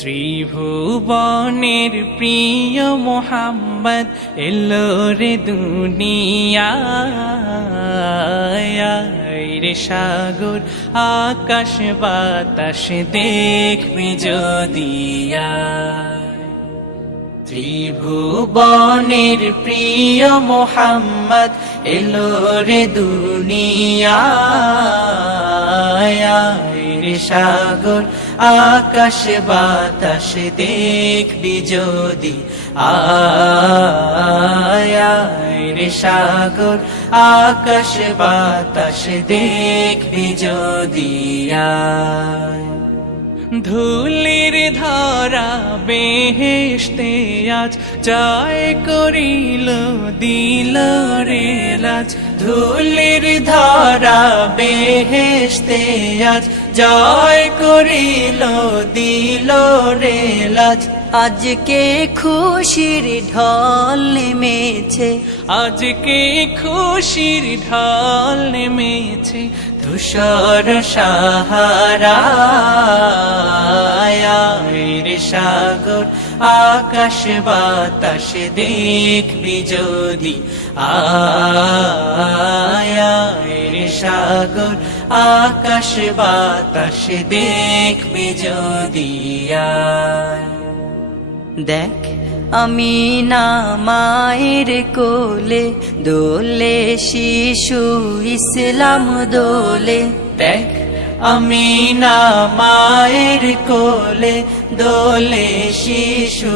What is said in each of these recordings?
ত্রিভুবনের প্রিয় মোহাম্মদ এলো রে দুনিয়ায় রে সাগর আকাশ বাতাস দেখবি যদি ত্রিভুবনের প্রিয় মোহাম্মদ এলো রে দুনিয়ায় রে সাগর আকাশ বাতাস দেখবি যদি রে সাগর আকাশ বাতাস দেখবি যদি ধুলির ধরা বেহেশতে আজ জয় করিল দিল রে লাজ ধুলির ধরা বেহেশতে আজ জয় করিল দিল রে লাজ আজকে খুশির ঢল নেমেছে আজকে খুশির ঢল নেমেছে ধূসর সাহারায় রে সাগর আকাশ বাতাস দেখবি যদি রে সাগর আকাশ বাতাস দেখবি যদি দেখ আমি না মায়ের কোলে দোলে শিশু ইসলাম দোলে দেখ আমি না মায়ের কোলে দোলে শিশু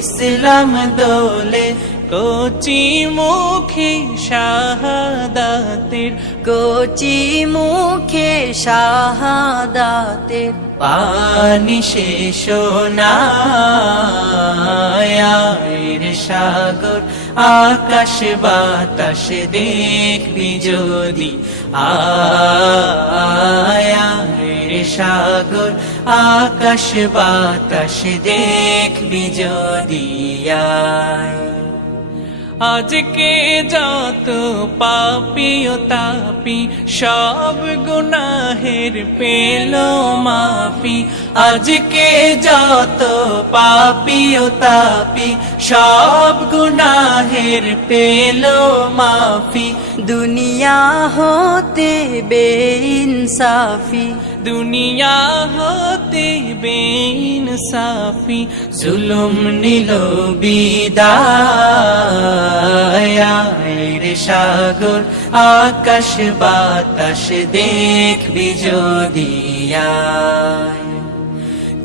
ইসলাম দোলে কচি মুখে শাহাদাতের কচি মুখে শাহাদাতের পানি শেষ রে সাগর আকাশ বাতাস দেখবি যদি রে সাগর আকাশ বাতাস দেখবি যদি আজকে যত পাপী ও তাপী সব গুনাহের পেল মাফি আজকে যত পাপী ও তাপী সব গুনাহের পেল মাফি দুনিয়া হতে বেইনসাফি দুনিয়া হতে বেইনসাফি জুলুম নিল বিদায় রে সাগর আকাশ বাতাস দেখবি যদি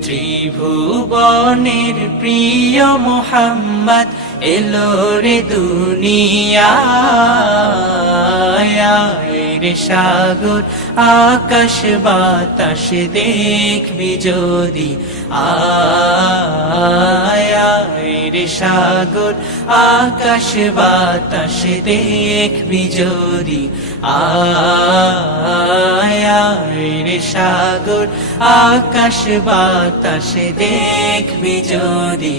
ত্রিভুবনের প্রিয় মোহাম্মদ এলো রে দুনিয়ায় রে সাগর আকাশ বাতাস দেখবি যদি রে সাগর আকাশ বাতাস দেখবি যদি রে সাগর আকাশ বাতাস দেখবি যদি